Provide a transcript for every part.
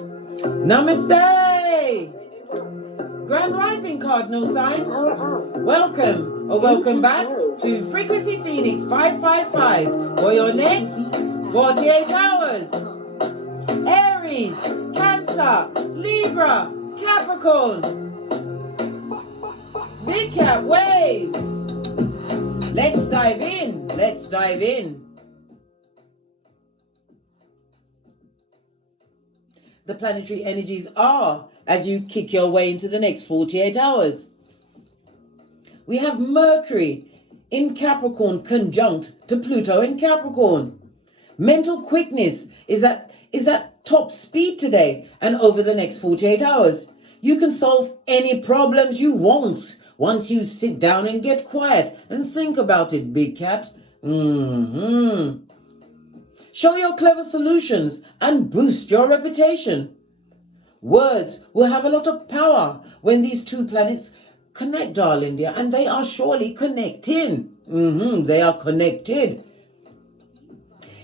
Namaste! Grand Rising Cardinal signs. Welcome or welcome back to Frequency Phoenix 555 for your next 48 hours. Aries, Cancer, Libra, Capricorn. Big Cat Wave. Let's dive in. Let's dive in. The planetary energies are as you kick your way into the next 48 hours. We have Mercury in Capricorn conjunct to Pluto in Capricorn. Mental quickness is at top speed today and over the next 48 hours. You can solve any problems you want once you sit down and get quiet and think about it, Big Cat. Show your clever solutions and boost your reputation. Words will have a lot of power when these two planets connect, darling dear, and they are surely connecting. They are connected.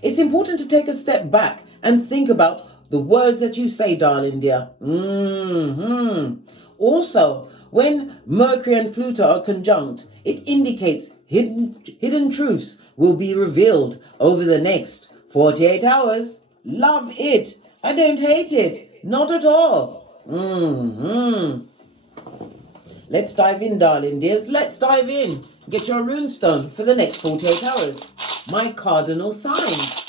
It's important to take a step back and think about the words that you say, darling dear. Also, when Mercury and Pluto are conjunct, it indicates hidden truths will be revealed over the next 48 hours. Love it. I don't hate it. Not at all. Let's dive in, darling dears. Let's dive in. Get your runestone for the next 48 hours. My cardinal signs.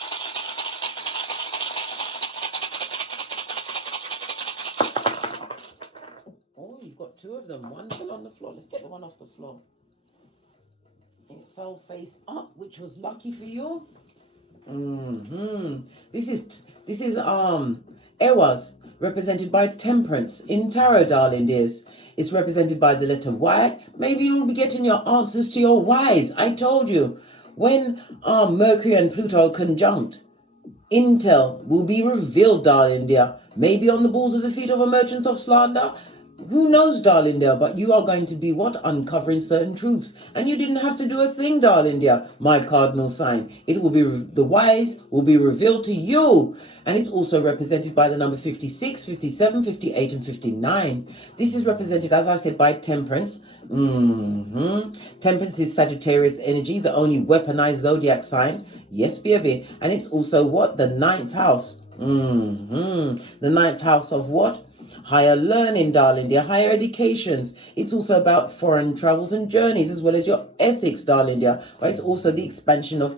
Oh, you've got two of them. One fell on the floor. Let's get the one off the floor. It fell face up, which was lucky for you. This is Ewas, represented by Temperance in Tarot, darling dears. It's represented by the letter Y. Maybe you'll be getting your answers to your whys. I told you, when Mercury and Pluto are conjunct, intel will be revealed, darling dear. Maybe on the balls of the feet of a merchant of slander. Who knows, darling dear, but you are going to be uncovering certain truths. And you didn't have to do a thing, darling dear, my cardinal sign. It will be, the wise will be revealed to you. And it's also represented by the number 56, 57, 58, and 59. This is represented, as I said, by Temperance. Temperance is Sagittarius energy, the only weaponized zodiac sign. Yes, baby. And it's also what? The 9th house. The 9th house of what? Higher learning, darling dear, higher educations. It's also about foreign travels and journeys, as well as your ethics, darling dear. But it's also the expansion of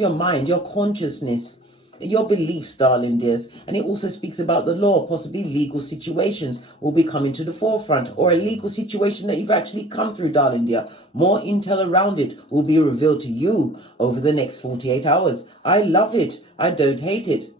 your mind, your consciousness, your beliefs, darling dears. And it also speaks about the law. Possibly legal situations will be coming to the forefront, or a legal situation that you've actually come through, darling dear. More intel around it will be revealed to you over the next 48 hours. I love it. I don't hate it.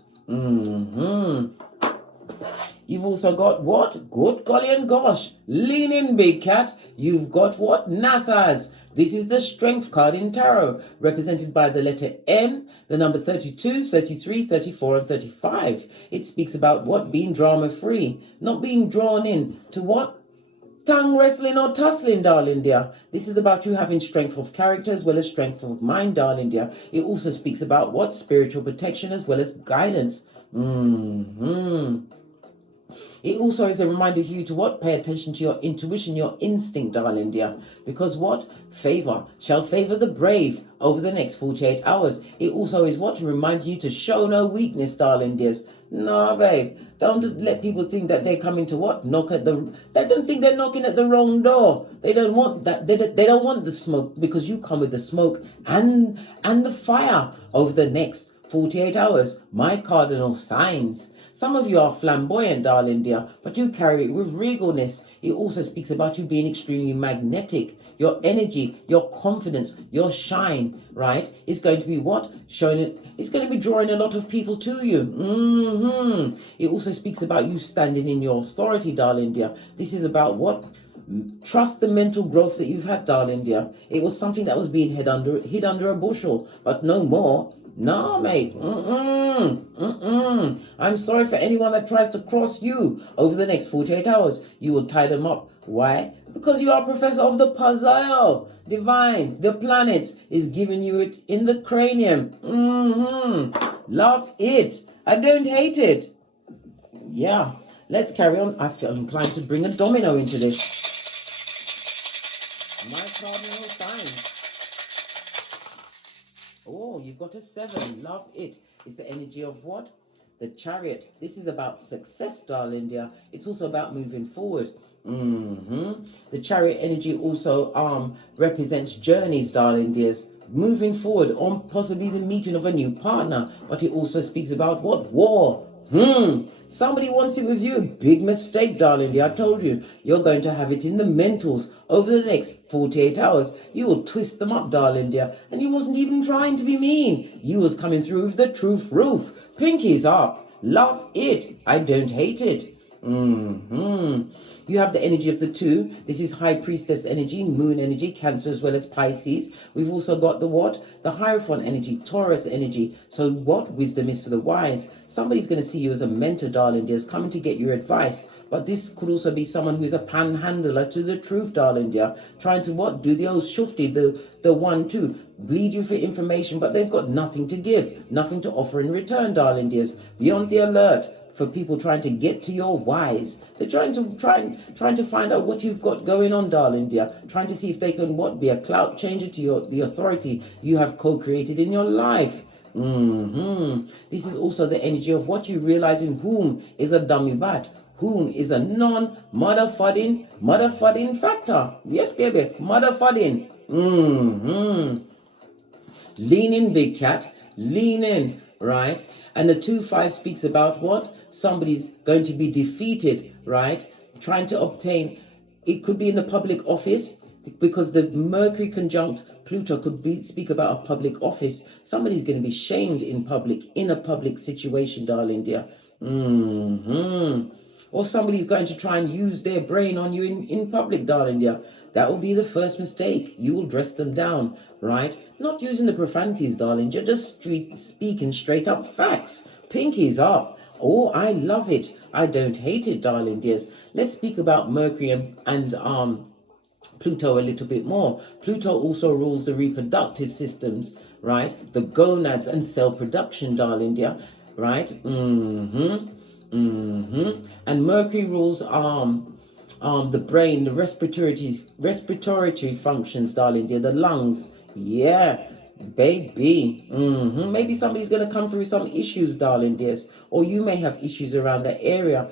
You've also got what? Good golly and gosh. Lean in, Big Cat. You've got what? Nathas. This is the Strength card in Tarot, represented by the letter N, the number 32, 33, 34, and 35. It speaks about what? Being drama-free. Not being drawn in to what? Tongue wrestling or tussling, darling dear. This is about you having strength of character as well as strength of mind, darling dear. It also speaks about what? Spiritual protection as well as guidance. It also is a reminder for you to what? Pay attention to your intuition, your instinct, darling dear. Because what? Favor shall favor the brave over the next 48 hours. It also is what? To remind you to show no weakness, darling dears. No, babe. Don't let people think that they're coming to what? Let them think they're knocking at the wrong door. They don't want that. They don't want the smoke, because you come with the smoke and the fire over the next 48 hours. My cardinal signs. Some of you are flamboyant, darling dear, but you carry it with regalness. It also speaks about you being extremely magnetic. Your energy, your confidence, your shine, right, is going to be what? Showing it. It's going to be drawing a lot of people to you. It also speaks about you standing in your authority, darling dear. This is about what? Trust the mental growth that you've had, darling dear. It was something that was being hid under a bushel, but no more. No, mate. I'm sorry for anyone that tries to cross you over the next 48 hours. You will tie them up. Why? Because you are professor of the puzzle. Divine. The planet is giving you it in the cranium. Love it. I don't hate it. Yeah, let's carry on. I feel inclined to bring a domino into this. My cardinal sign. Oh, you've got a 7. Love it. It's the energy of what? The Chariot. This is about success, darling dear. It's also about moving forward. The Chariot energy also represents journeys, darling dears. Moving forward on possibly the meeting of a new partner. But it also speaks about what? War. Somebody wants it with you. Big mistake, darling dear. I told you, you're going to have it in the mentals over the next 48 hours. You will twist them up, darling dear. And you wasn't even trying to be mean. You was coming through with the truth roof. Pinkies up. Love it. I don't hate it. You have the energy of the 2. This is High Priestess energy, Moon energy, Cancer as well as Pisces. We've also got the what? The Hierophant energy, Taurus energy. So what? Wisdom is for the wise. Somebody's going to see you as a mentor, darling dears, coming to get your advice. But this could also be someone who is a panhandler to the truth, darling dear. Trying to what? Do the old shufti, the 1-2. Bleed you for information, but they've got nothing to give, nothing to offer in return, darling dears. Be on the alert for people trying to get to your whys. They're trying to find out what you've got going on, darling dear. Trying to see if they can what? Be a clout changer to the authority you have co-created in your life. This is also the energy of what you realize in whom is a dummy bat. Whom is a non-mother-fudding factor. Yes, baby, mother-fudding. Lean in, big cat. Lean in, right? And the 2-5 speaks about what? Somebody's going to be defeated, right? Trying to obtain, it could be in the public office, because the Mercury conjunct Pluto could speak about a public office. Somebody's going to be shamed in public, in a public situation, darling dear. Or somebody's going to try and use their brain on you in public, darling dear. That will be the first mistake. You will dress them down, right? Not using the profanities, darling dear. Just speaking straight up facts. Pinkies up. Oh, I love it. I don't hate it, darling dears. Let's speak about Mercury and Pluto a little bit more. Pluto also rules the reproductive systems, right? The gonads and cell production, darling dear, right? And Mercury rules the brain, the respiratory functions, darling dear, the lungs. Yeah, baby. Maybe somebody's going to come through some issues, darling dears, or you may have issues around that area.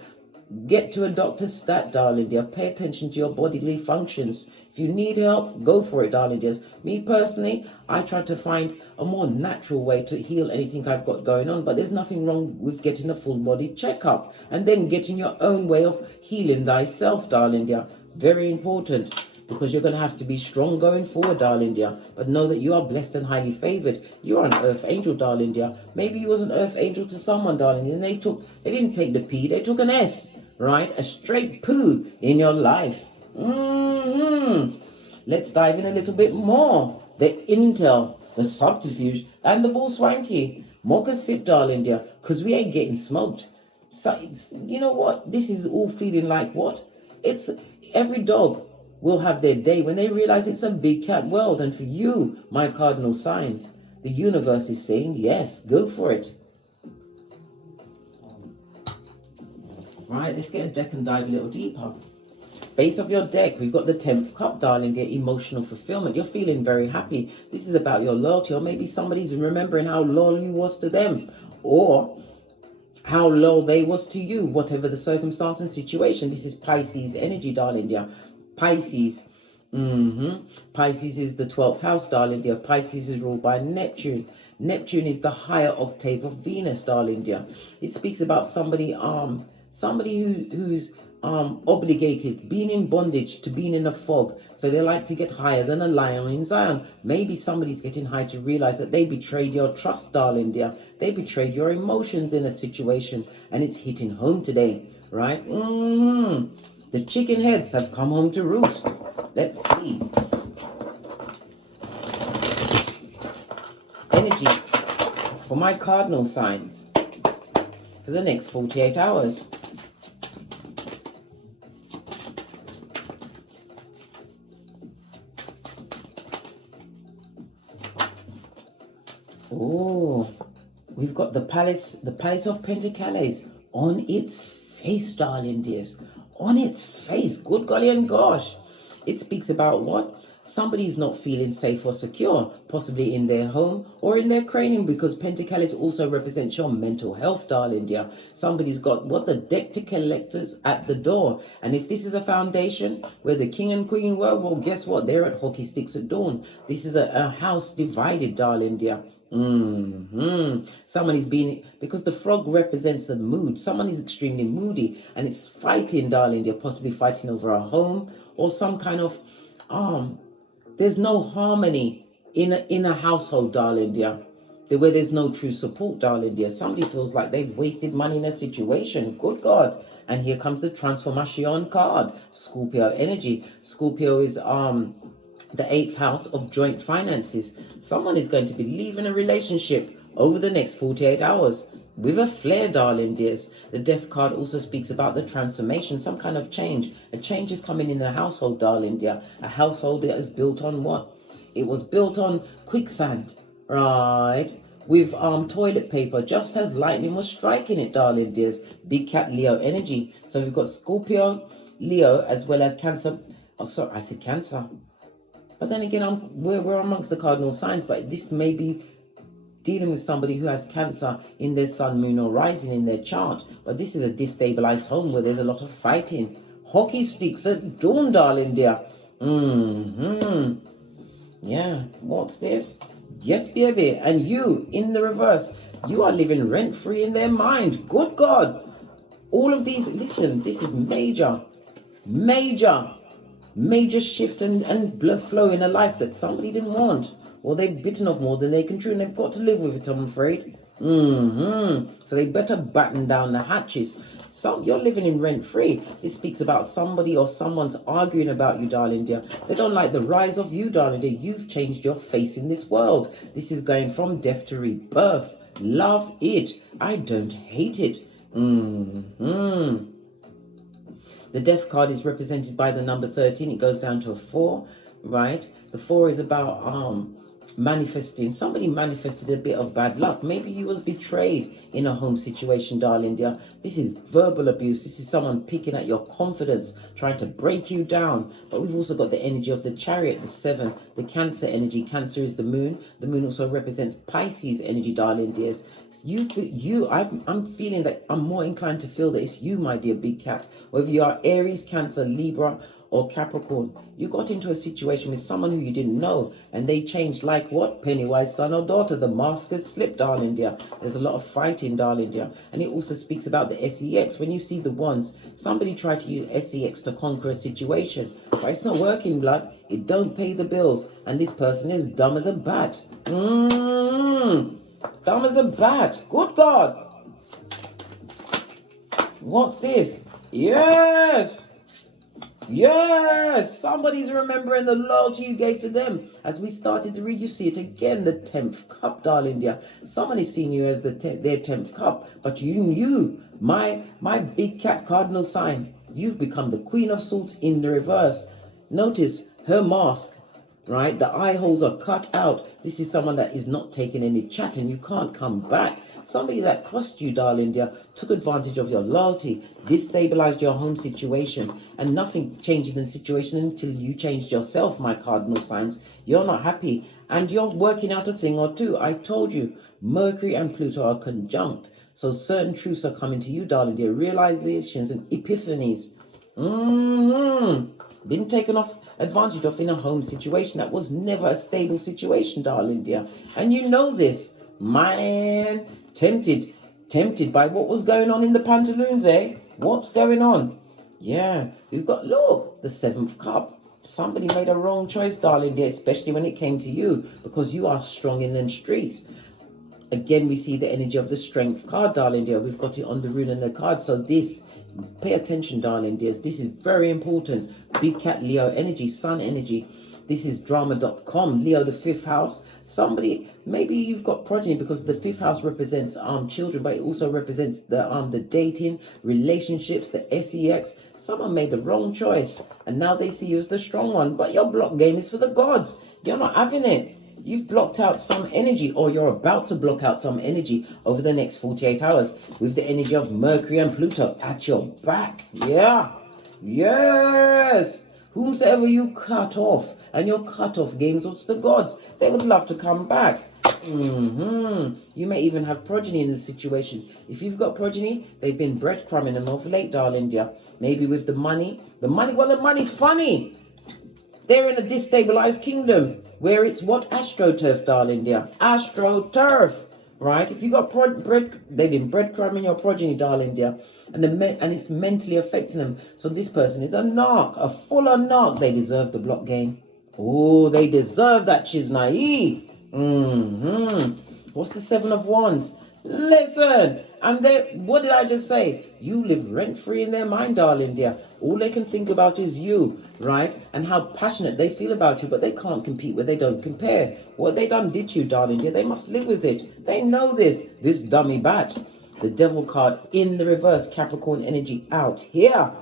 Get to a doctor's stat, darling dear. Pay attention to your bodily functions. If you need help, go for it, darling dears. Me personally, I try to find a more natural way to heal anything I've got going on, but there's nothing wrong with getting a full body checkup and then getting your own way of healing thyself, darling dear. Very important, because you're going to have to be strong going forward, darling dear. But know that you are blessed and highly favored. You are an earth angel, darling dear. Maybe you was an earth angel to someone, darling, and they didn't take the P, they took an S. Right? A straight poo in your life. Let's dive in a little bit more. The intel, the subterfuge, and the bull swanky. Mocha sip, darling dear, because we ain't getting smoked. So, you know what? This is all feeling like what? It's every dog will have their day when they realize it's a big cat world. And for you, my cardinal signs, the universe is saying, yes, go for it. Right, let's get a deck and dive a little deeper. Base of your deck, we've got the 10th cup, darling dear, emotional fulfillment. You're feeling very happy. This is about your loyalty, or maybe somebody's remembering how loyal you was to them, or how loyal they was to you, whatever the circumstance and situation. This is Pisces energy, darling dear. Pisces. Pisces is the 12th house, darling dear. Pisces is ruled by Neptune. Neptune is the higher octave of Venus, darling dear. It speaks about somebody who's obligated, being in bondage to being in a fog. So they like to get higher than a lion in Zion. Maybe somebody's getting high to realize that they betrayed your trust, darling dear. They betrayed your emotions in a situation, and it's hitting home today, right? The chicken heads have come home to roost. Let's see. Energy for my cardinal signs for the next 48 hours. Oh, we've got the Palace of Pentacles on its face, darling dears. On its face. Good golly and gosh. It speaks about what? Somebody's not feeling safe or secure, possibly in their home or in their cranium, because Pentacalis also represents your mental health, darling dear. Somebody's got what? The deck to collectors at the door. And if this is a foundation where the king and queen were, well, guess what? They're at hockey sticks at dawn. This is a house divided, darling dear. Someone is being, because the frog represents the mood. Someone is extremely moody and it's fighting, darling dear, possibly fighting over a home or some kind of there's no harmony in a household, darling dear, where there's no true support, darling dear. Somebody feels like they've wasted money in a situation. Good God. And here comes the transformation card, Scorpio energy. Scorpio is the 8th house of joint finances. Someone is going to be leaving a relationship over the next 48 hours with a flair, darling dears. The death card also speaks about the transformation, some kind of change. A change is coming in a household, darling dear. A household that is built on what? It was built on quicksand, right? With toilet paper, just as lightning was striking it, darling dears. Big cat Leo energy. So we've got Scorpio, Leo, as well as Cancer. Oh, sorry, I said Cancer. But then again, we're amongst the cardinal signs, but this may be dealing with somebody who has Cancer in their sun, moon, or rising in their chart. But this is a destabilized home where there's a lot of fighting. Hockey sticks at dawn, darling dear. Yeah, what's this? Yes, baby. And you, in the reverse, you are living rent-free in their mind. Good God. All of these, listen, this is major shift and blood flow in a life that somebody didn't want, or they've bitten off more than they can chew, and they've got to live with it, I'm afraid. So they better batten down the hatches. You're living in rent-free. This speaks about somebody or someone's arguing about you, darling dear. They don't like the rise of you, darling dear. You've changed your face in this world. This is going from death to rebirth. Love it. I don't hate it. The death card is represented by the number 13. It goes down to a 4, right? The 4 is about manifesting. Somebody manifested a bit of bad luck. Maybe you was betrayed in a home situation, darling dear. This is verbal abuse. This is someone picking at your confidence, trying to break you down. But we've also got the energy of the Chariot, the 7, the Cancer energy. Cancer is the moon. The moon also represents Pisces energy, darling dears. I'm feeling that I'm more inclined to feel that it's you, my dear big cat. Whether you are Aries, Cancer, Libra, or Capricorn, you got into a situation with someone who you didn't know, and they changed like what? Pennywise, son or daughter. The mask has slipped, darling dear. There's a lot of fighting, darling dear. And it also speaks about the SEX. When you see the ones, somebody tried to use SEX to conquer a situation, but it's not working, blood. It don't pay the bills, and this person is dumb as a bat. Dumb as a bat. Good God. What's this? Yes. Yes, somebody's remembering the loyalty you gave to them. As we started to read, you see it again, the 10th cup, darling dear. Somebody seen you as their 10th cup, but you, my big cat cardinal sign, you've become the Queen of Swords in the reverse. Notice her mask, right? The eye holes are cut out. This is someone that is not taking any chat, and you can't come back. Somebody that crossed you, darling dear, took advantage of your loyalty, destabilized your home situation, and nothing changed in the situation until you changed yourself, my cardinal signs. You're not happy, and you're working out a thing or two. I told you, Mercury and Pluto are conjunct, so certain truths are coming to you, darling dear, realizations and epiphanies. Been taken advantage of in a home situation that was never a stable situation, darling dear. And you know this, man. Tempted by what was going on in the pantaloons, eh? What's going on? Yeah, we've got, look, the 7th cup. Somebody made a wrong choice, darling dear, especially when it came to you, because you are strong in them streets. Again, we see the energy of the Strength card, darling dear. We've got it on the rune and the card. So this, pay attention, darling dears. This is very important. Big cat Leo energy, sun energy. This is drama.com, Leo, the 5th house. Somebody, maybe you've got progeny, because the 5th house represents children, but it also represents the dating, relationships, the SEX. Someone made the wrong choice, and now they see you as the strong one. But your block game is for the gods. You're not having it. You've blocked out some energy, or you're about to block out some energy over the next 48 hours with the energy of Mercury and Pluto at your back. Yeah. Yes. Whomsoever you cut off, and your cut-off games was the gods, they would love to come back. You may even have progeny in this situation. If you've got progeny, they've been breadcrumbing them off late, darling dear. Maybe with the money. Well, the money's funny. They're in a destabilized kingdom where it's what? AstroTurf, darling dear. AstroTurf, right? If you got they've been breadcrumbing your progeny, darling dear, and it's mentally affecting them. So this person is a narc, a full-on narc. They deserve the block game. Oh, they deserve that chiznai. What's the Seven of Wands? Listen, and what did I just say? You live rent-free in their mind, darling dear. All they can think about is you, right? And how passionate they feel about you, but they can't compete where they don't compare. What they done did to you, darling dear, they must live with it. They know this dummy bat. The Devil card in the reverse, Capricorn energy out here.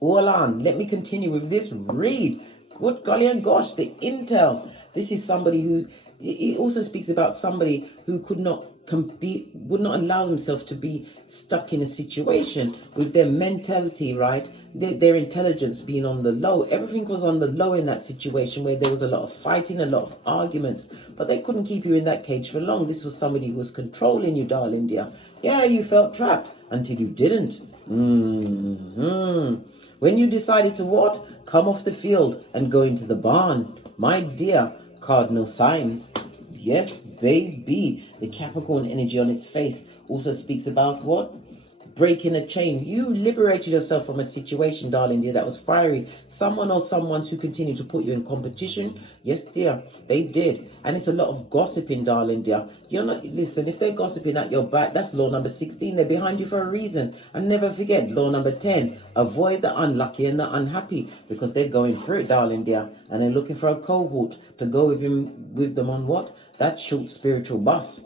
Hold on, let me continue with this read. Good golly and gosh, the intel. This is somebody who, it also speaks about somebody who would not allow themselves to be stuck in a situation with their mentality, right? Their intelligence being on the low. Everything was on the low in that situation where there was a lot of fighting, a lot of arguments, but they couldn't keep you in that cage for long. This was somebody who was controlling you, darling dear. Yeah, you felt trapped until you didn't. When you decided to what? Come off the field and go into the barn. My dear cardinal signs. Yes, baby. The Capricorn energy on its face also speaks about what? Breaking a chain. You liberated yourself from a situation, darling dear, that was fiery. Someone or someone's who continue to put you in competition. Yes, dear, they did. And it's a lot of gossiping, darling dear. You're not, listen, if they're gossiping at your back, that's law number 16. They're behind you for a reason. And never forget, law number 10, avoid the unlucky and the unhappy, because they're going through it, darling dear. And they're looking for a cohort to go with them on what? That short spiritual bus.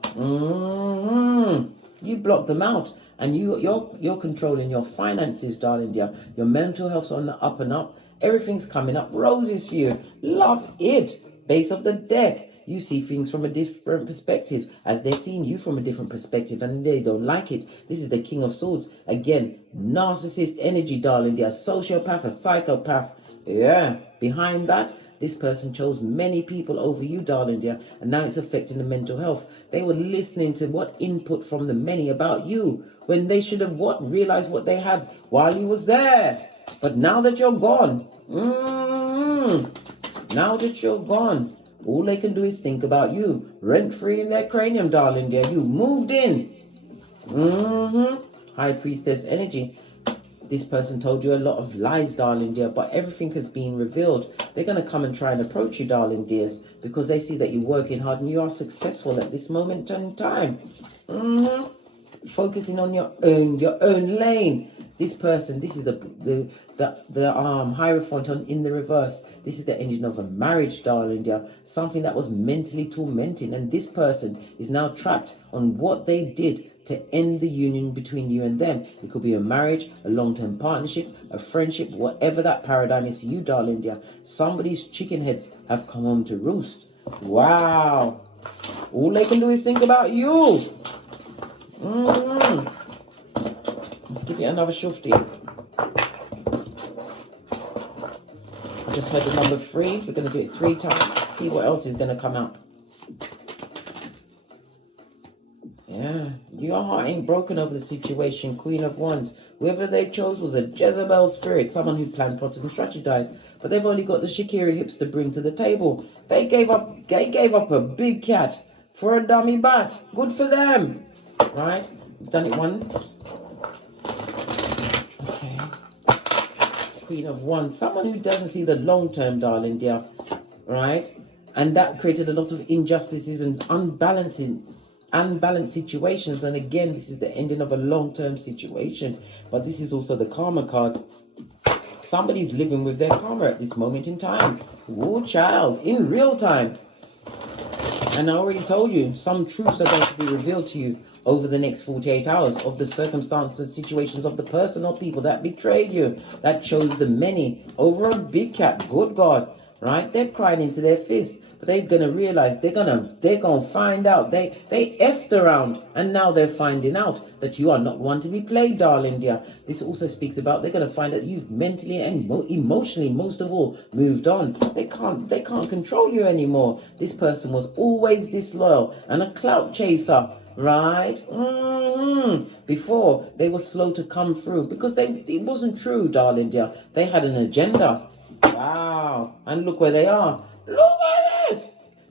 You block them out. And you're controlling your finances, darling dear. Your mental health's on the up and up. Everything's coming up roses for you. Love it. Base of the deck. You see things from a different perspective as they're seeing you from a different perspective, and they don't like it. This is the King of Swords. Again, narcissist energy, darling dear. Sociopath, a psychopath. Yeah. Behind that, this person chose many people over you, darling dear, and now it's affecting the mental health. They were listening to what input from the many about you, when they should have what? Realized what they had while you was there. But now that you're gone, now that you're gone, all they can do is think about you, rent-free in their cranium, darling dear. You moved in. High Priestess energy. This person told you a lot of lies, darling dear, but everything has been revealed. They're going to come and try and approach you, darling dears, because they see that you're working hard and you are successful at this moment in time. Focusing on your own lane. This person, this is the Hierophant in the reverse. This is the ending of a marriage, darling dear. Something that was mentally tormenting, and this person is now trapped on what they did to end the union between you and them. It could be a marriage, a long-term partnership, a friendship, whatever that paradigm is for you, darling dear. Somebody's chicken heads have come home to roost. Wow. All they can do is think about you. Let's give it another shufti. I just heard the number 3. We're going to do it 3 times. See what else is going to come out. Yeah, your heart ain't broken over the situation, Queen of Wands. Whoever they chose was a Jezebel spirit, someone who planned, plotted, and strategized. But they've only got the Shakira hips to bring to the table. They gave up a big cat for a dummy bat. Good for them. Right? We've done it once. Okay. Queen of Wands. Someone who doesn't see the long term, darling dear. Right? And that created a lot of injustices and unbalanced situations. And again, this is the ending of a long-term situation. But this is also the karma card. Somebody's living with their karma at this moment in time. Oh, child, in real time. And I already told you, some truths are going to be revealed to you over the next 48 hours of the circumstances and situations of the person or people that betrayed you, that chose the many over a big cat. Good God. right? They're crying into their fist, but they're gonna realize they're gonna find out they effed around, and now they're finding out that you are not one to be played, darling dear. This also speaks about they're gonna find that you've mentally and emotionally, most of all, moved on. They can't control you anymore. This person was always disloyal and a clout chaser, right? Before they were slow to come through because it wasn't true, darling dear. They had an agenda. Wow. And look where they are. Look at this.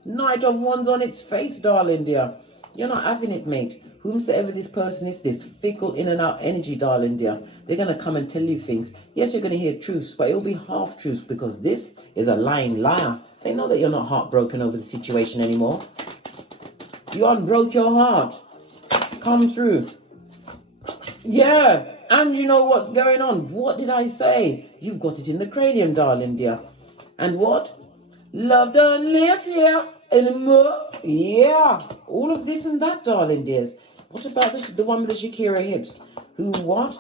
Knight of Wands on its face, darling dear. You're not having it, mate. Whomsoever this person is, this fickle in and out energy, darling dear, they're going to come and tell you things. Yes, you're going to hear truths, but it'll be half truths because this is a lying liar. They know that you're not heartbroken over the situation anymore. You unbroke your heart. Come through. Yeah. And you know what's going on. What did I say? You've got it in the cranium, darling dear. And what? Love don't live here anymore. Yeah. All of this and that, darling dears. What about the one with the Shakira hips? Who what?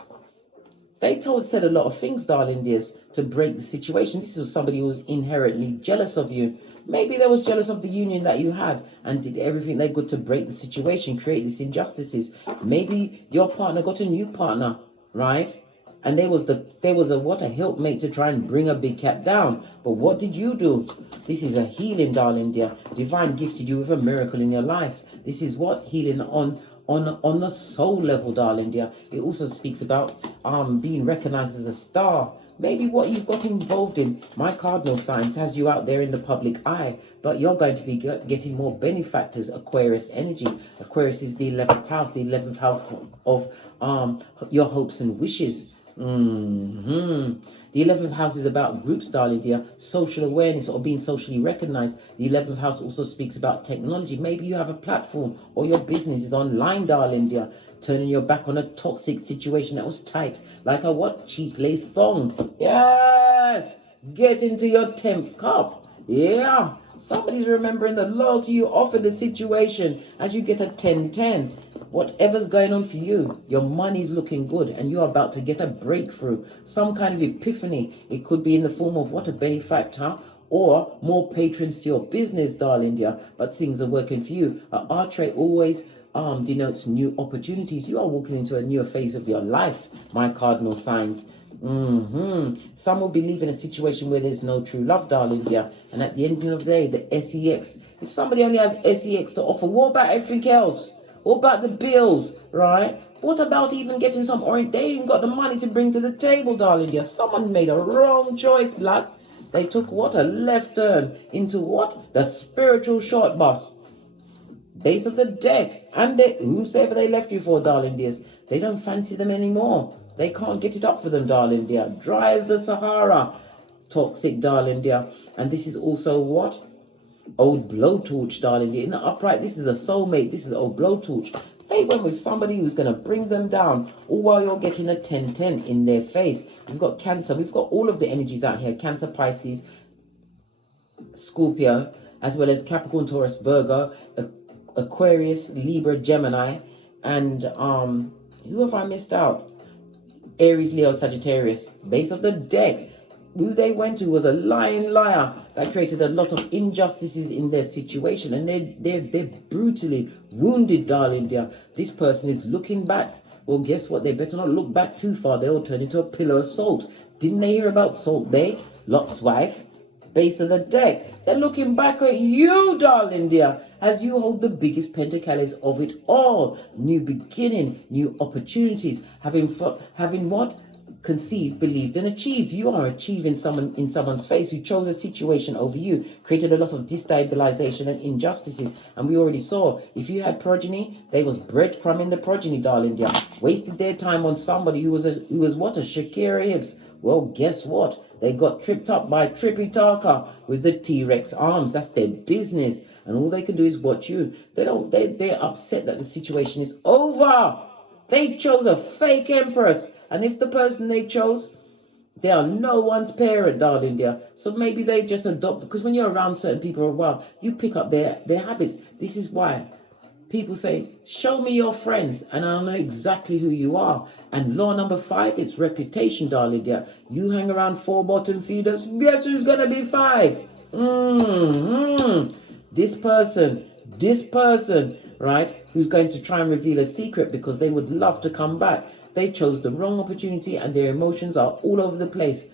They said a lot of things, darling dears, to break the situation. This was somebody who was inherently jealous of you. Maybe they was jealous of the union that you had and did everything they could to break the situation, create these injustices. Maybe your partner got a new partner, right? And there was a helpmate to try and bring a big cat down. But what did you do? This is a healing, darling dear. Divine gifted you with a miracle in your life. This is what healing on the soul level, darling dear. It also speaks about being recognized as a star. Maybe what you've got involved in, my cardinal signs, has you out there in the public eye, but you're going to be getting more benefactors, Aquarius energy. Aquarius is the 11th house, the 11th house of your hopes and wishes. The 11th house is about groups, darling dear, social awareness or being socially recognized. The 11th house also speaks about technology. Maybe you have a platform or your business is online, darling dear. Turning your back on a toxic situation that was tight, like a what? Cheap lace thong. Yes! Get into your 10th cup. Yeah! Somebody's remembering the loyalty you offered the situation as you get a 10-10. Whatever's going on for you, your money's looking good and you're about to get a breakthrough. Some kind of epiphany. It could be in the form of what? A benefactor or more patrons to your business, darling dear. But things are working for you. Archery always denotes new opportunities. You are walking into a newer phase of your life, my cardinal signs. Some will be leaving a situation where there's no true love, darling dear. And at the end of the day, the SEX. If somebody only has SEX to offer, what about everything else? What about the bills, right? What about even getting some orange? They ain't got the money to bring to the table, darling dear. Someone made a wrong choice, blood. They took what? A left turn into what? The spiritual short bus. Base of the deck. And whomsoever they left you for, darling dears, they don't fancy them anymore. They can't get it up for them, darling dear. Dry as the Sahara. Toxic, darling dear. And this is also what? Old blowtorch, darling dear. In the upright, this is a soulmate. This is old blowtorch. They went with somebody who's going to bring them down, all while you're getting a 10-10 in their face. We've got Cancer. We've got all of the energies out here. Cancer, Pisces, Scorpio, as well as Capricorn, Taurus, Virgo, Aquarius, Libra, Gemini, and who have I missed out? Aries, Leo, Sagittarius. Base of the deck. Who they went to was a lying liar that created a lot of injustices in their situation, and they're brutally wounded, darling dear. This person is looking back. Well, guess what? They better not look back too far. They will turn into a pillar of salt. Didn't they hear about Salt Bay? Lot's wife. Base of the deck. They're looking back at you, darling dear, as you hold the biggest pentacles of it all. New beginning, new opportunities. Having what? Conceived, believed, and achieved. You are achieving someone in someone's face who chose a situation over you, created a lot of destabilization and injustices. And we already saw, if you had progeny, they was breadcrumbing the progeny, darling dear. Wasted their time on somebody who was what? A Shakira hips. Well, guess what? They got tripped up by Trippy Tarka with the T-Rex arms. That's their business. And all they can do is watch you. They're upset that the situation is over. They chose a fake empress. And if the person they chose, they are no one's parent, darling dear. So maybe they just adopt, because when you're around certain people for a while, you pick up their habits. This is why people say, show me your friends, and I'll know exactly who you are. And law number 5 is reputation, darling dear. You hang around 4 bottom feeders, guess who's going to be 5? This person, right, who's going to try and reveal a secret because they would love to come back. They chose the wrong opportunity and their emotions are all over the place.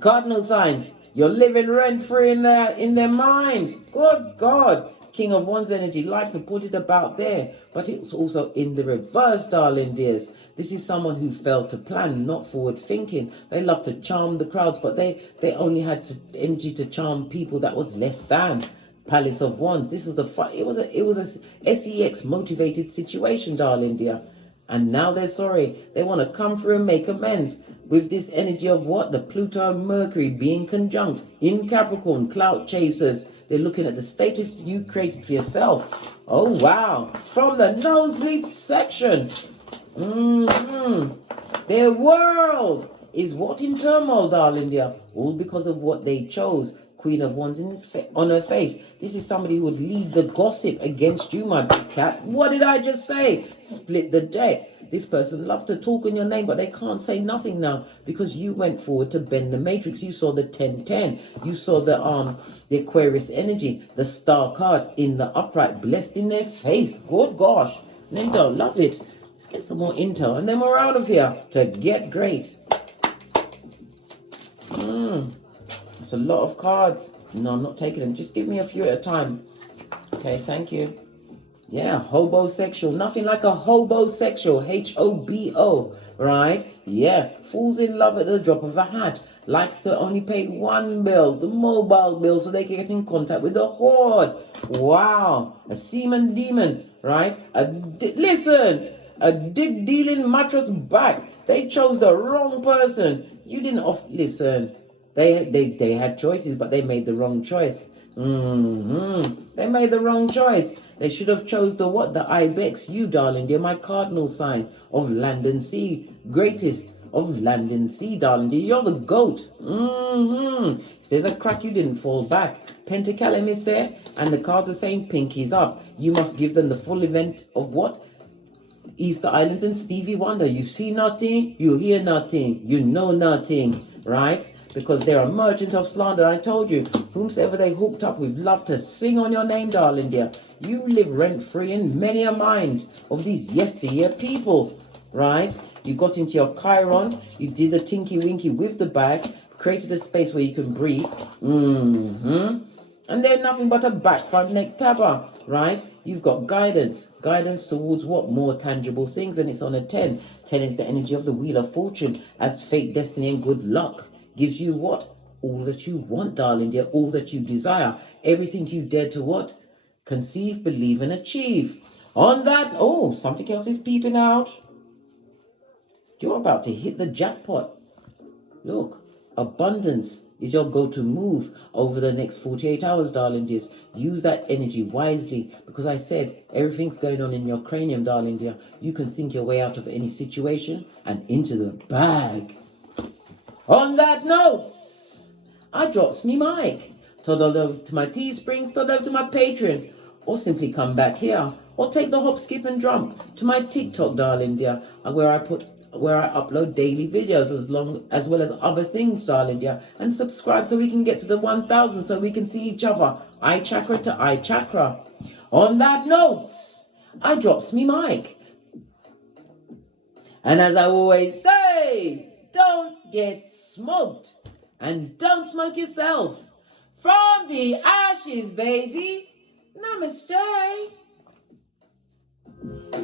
Cardinal signs, you're living rent-free in their mind. Good God. King of Wands energy, like to put it about there, but it's also in the reverse, darling dears. This is someone who failed to plan, not forward thinking. They love to charm the crowds, but they only had energy to charm people that was less than. Palace of Wands. This was it was a sex motivated situation, darling dear. And now they're sorry. They want to come through and make amends with this energy of what? The Pluto and Mercury being conjunct in Capricorn, clout chasers. They're looking at the state of you created for yourself. Oh, wow. From the nosebleed section. Their world is what in turmoil, darling dear. All because of what they chose. Queen of Wands on her face. This is somebody who would lead the gossip against you, my big cat. What did I just say? Split the deck. This person loved to talk in your name, but they can't say nothing now because you went forward to bend the matrix. You saw the 10-10. You saw the Aquarius energy, the star card in the upright, blessed in their face. Good gosh. Lindo, love it. Let's get some more intel, and then we're out of here to get great. That's a lot of cards. No, I'm not taking them. Just give me a few at a time. Okay, thank you. Yeah, hobosexual. Nothing like a hobosexual. H-O-B-O. Right? Yeah. Falls in love at the drop of a hat. Likes to only pay one bill, the mobile bill, so they can get in contact with the horde. Wow. A semen demon. Right? Listen. A dealing mattress back. They chose the wrong person. You didn't listen. They had choices, but they made the wrong choice. They made the wrong choice. They should have chose the what? The ibex. You, darling dear, my cardinal sign of land and sea. Greatest of land and sea, darling dear. You're the goat. If there's a crack, you didn't fall back. Pentacalum is there, and the cards are saying pinkies up. You must give them the full event of what? Easter Island and Stevie Wonder. You see nothing, you hear nothing, you know nothing, right? Because they're a merchant of slander. I told you, whomsoever they hooked up with love to sing on your name, darling dear. You live rent-free in many a mind of these yesteryear people, right? You got into your Chiron, you did the tinky-winky with the bag, created a space where you can breathe. And they're nothing but a back front neck tabber, right? You've got guidance towards what? More tangible things, and it's on a 10. 10 is the energy of the Wheel of Fortune, as fate, destiny, and good luck. Gives you what? All that you want, darling dear. All that you desire. Everything you dare to what? Conceive, believe, and achieve. On that, something else is peeping out. You're about to hit the jackpot. Look, abundance is your go-to move over the next 48 hours, darling dears. Use that energy wisely, because I said everything's going on in your cranium, darling dear. You can think your way out of any situation and into the bag. On that note, I drops me mic. Toddle over to my Teesprings, toddle over to my Patreon, or simply come back here, or take the hop, skip, and jump to my TikTok, darling dear, where I upload daily videos as well as other things, darling dear, and subscribe so we can get to the 1,000, so we can see each other, eye chakra to eye chakra. On that note, I drops me mic, and as I always say, don't get smoked, and don't smoke yourself. From the ashes, baby. Namaste.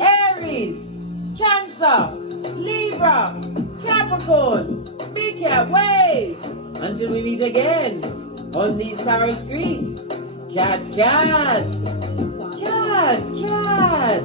Aries, Cancer, Libra, Capricorn, Big Cat Wave. Until we meet again on these tarot streets. Cat, cat. Cat, cat.